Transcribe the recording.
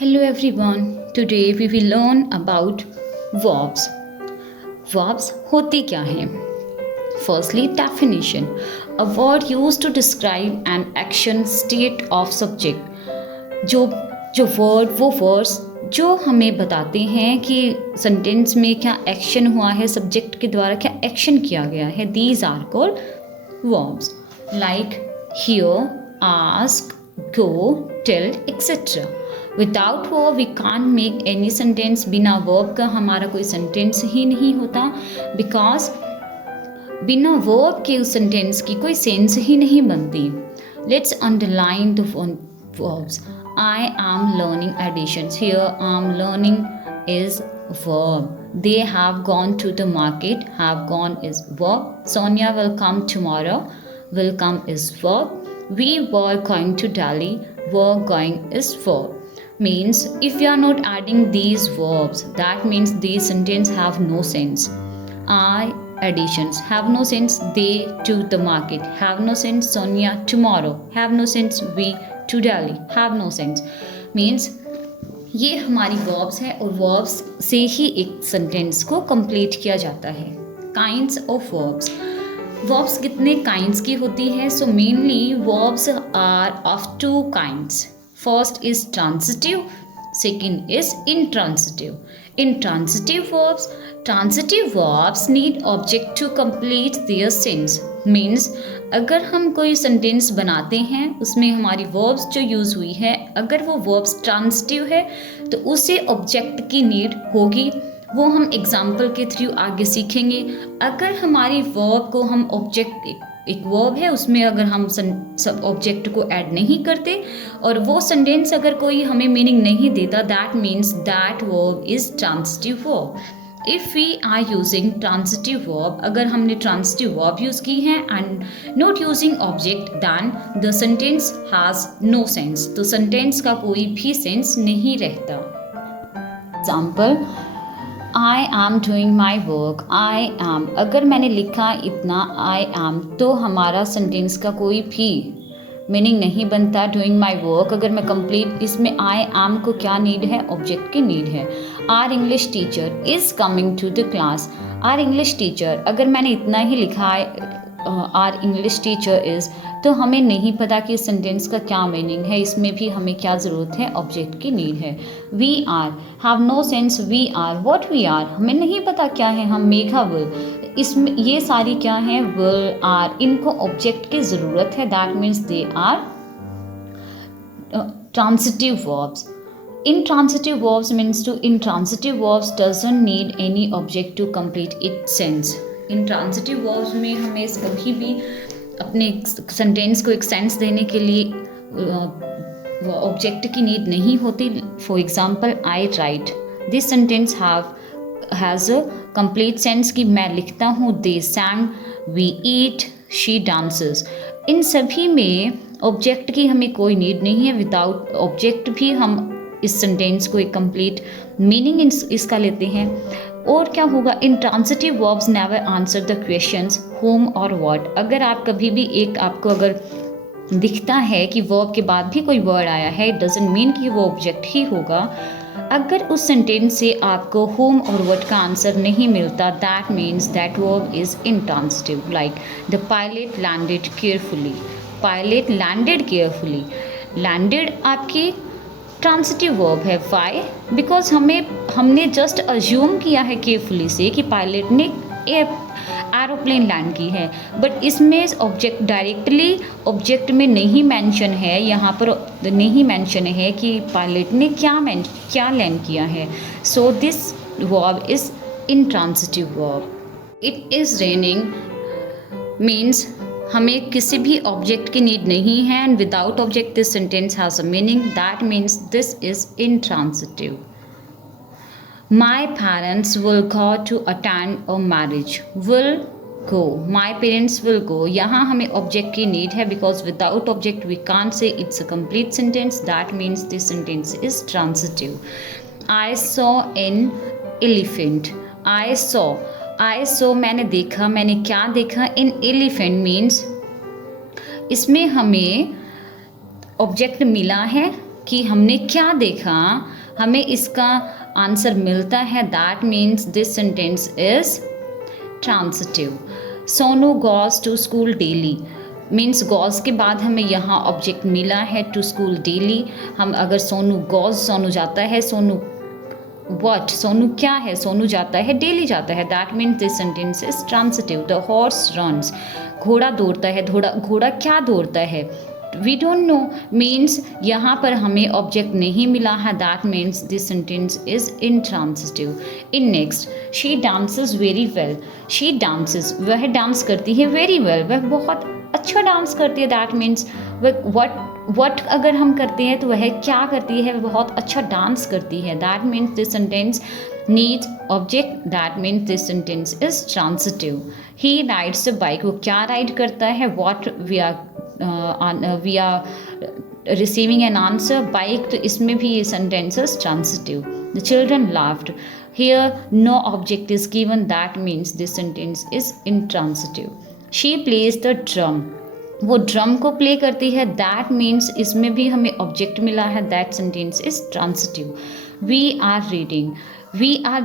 Hello everyone. Today we will learn about verbs. Verbs होते क्या हैं? Firstly, definition. A word used to describe an action, state of subject. जो जो word वो words जो हमें बताते हैं कि सेंटेंस में क्या एक्शन हुआ है, सब्जेक्ट के द्वारा क्या एक्शन किया गया है, these are called verbs. Like hear, ask, go, tell, etc. Without verb we can make any sentence. बिना वर्ब का हमारा कोई सेंटेंस ही नहीं होता, बिकॉज बिना वर्ब के उस सेंटेंस की कोई सेंस ही नहीं बनती. Let's underline the verbs. I am learning additions. Here I am learning is verb. They have gone to the market. Have gone is verb. Sonia will come tomorrow. Will come is verb. We were going to Delhi. Were going is verb. Means if we are not adding these verbs, that means these sentences have no sense. I additions have no sense. They to the market have no sense. Sonia tomorrow have no sense. We to Delhi have no sense. Means ये हमारी verbs है और verbs से ही एक sentence को complete किया जाता है. Kinds of verbs. वर्ब्स कितने काइंड्स की होती है? So mainly verbs are of two kinds. First is transitive, second is intransitive. Transitive verbs need object to complete their sense. Means अगर हम कोई सेंटेंस बनाते हैं उसमें हमारी वर्ब्स जो यूज़ हुई है, अगर वो वर्ब्स ट्रांसिटिव है तो उसे ऑब्जेक्ट की नीड होगी. वो हम एग्जाम्पल के थ्रू आगे सीखेंगे. अगर हमारी वर्ब को हम ऑब्जेक्ट, एक वर्ब है उसमें अगर हम सब ऑब्जेक्ट को ऐड नहीं करते और वो सेंटेंस अगर कोई हमें मीनिंग नहीं देता, that means that verb is transitive verb. If we are using transitive verb, अगर हमने ट्रांसिटिव वर्ब यूज़ की है and not using object, then the sentence has no sense. तो सेंटेंस का कोई भी सेंस नहीं रहता. Example, I am doing my work. I am, अगर मैंने लिखा इतना आई एम, तो हमारा सेंटेंस का कोई भी मीनिंग नहीं बनता. डूइंग माई वर्क, अगर मैं कंप्लीट, इसमें आई एम को क्या नीड है? ऑब्जेक्ट की नीड है. Our English teacher is coming to the class. Our English teacher, अगर मैंने इतना ही लिखा है आर इंग्लिश टीचर इज़, तो हमें नहीं पता कि इस सेंटेंस का क्या मीनिंग है. इसमें भी हमें क्या ज़रूरत है? ऑब्जेक्ट की नीड है. We are have no sense. We are what we are, हमें नहीं पता क्या है हम. मेघा विल, इसमें ये सारी क्या है? विल, आर, इनको ऑब्जेक्ट की ज़रूरत है. That means they are transitive verbs. Intransitive verbs means to intransitive verbs doesn't need any object to complete its sense. Intransitive verbs में हमें कभी भी अपने सेंटेंस को एक सेंस देने के लिए ऑब्जेक्ट की नीड नहीं होती. For example, I write. This sentence has a complete sense कि मैं लिखता हूँ. They sang, we eat, she dances. इन सभी में ऑब्जेक्ट की हमें कोई नीड नहीं है. विदाउट ऑब्जेक्ट भी हम इस सेंटेंस को एक कंप्लीट मीनिंग इसका लेते हैं. और क्या होगा? Intransitive verbs never answer the questions home और व्हाट. अगर आप कभी भी एक, आपको अगर दिखता है कि वर्ब के बाद भी कोई वर्ड आया है, इट डजंट मीन कि वो ऑब्जेक्ट ही होगा. अगर उस सेंटेंस से आपको होम और व्हाट का आंसर नहीं मिलता, that means that verb is intransitive. Like the pilot landed carefully. Pilot landed carefully. Landed आपकी ट्रांसिटिव वर्ब है. वाई? बिकॉज हमने जस्ट अज्यूम किया है केयरफुली से कि पायलट ने एरोप्लेन लैंड की है, बट इसमें ऑब्जेक्ट डायरेक्टली ऑब्जेक्ट में नहीं मेंशन है. यहाँ पर नहीं मेंशन है कि पायलट ने क्या लैंड किया है. So this verb is intransitive verb. It is raining means हमें किसी भी ऑब्जेक्ट की नीड नहीं है. And without object this sentence has a meaning. That means this is intransitive. My parents will go to attend a marriage. Will go, my parents will go. यहाँ हमें object की need है, because without object we can't say it's a complete sentence. That means this sentence is transitive. I saw an elephant. I saw, मैंने देखा. मैंने क्या देखा? इन elephant means इसमें हमें ऑब्जेक्ट मिला है कि हमने क्या देखा, हमें इसका आंसर मिलता है, that means this sentence is transitive. Sonu goes to school daily means goes के बाद हमें यहाँ ऑब्जेक्ट मिला है टू स्कूल डेली। हम अगर सोनू गोज़, सोनू जाता है, सोनू वॉट, सोनू क्या है, सोनू जाता है, डेली जाता है, that means this sentence is transitive. The horse runs, घोड़ा दौड़ता है, घोड़ा क्या दौड़ता है, वी डोंट नो मीन्स यहाँ पर हमें ऑब्जेक्ट नहीं मिला है, that means this sentence is intransitive. In next, she dances very well, she dances, वह डांस करती है, वेरी वेल, वह बहुत अच्छा डांस करती है, दैट मीन्स वह वट अगर हम करते हैं तो वह क्या करती है, वह बहुत अच्छा डांस करती है, that means this sentence needs object, that means this sentence is transitive. He rides a bike, वो क्या राइड करता है, what we are receiving an answer bike, तो इसमें भी ये sentence is transitive. The children laughed, here no object is given, that means this sentence is intransitive. she plays the drum, वो drum को प्ले करती है, दैट मीन्स इसमें भी हमें ऑब्जेक्ट मिला है, that sentence is transitive. We are reading, we are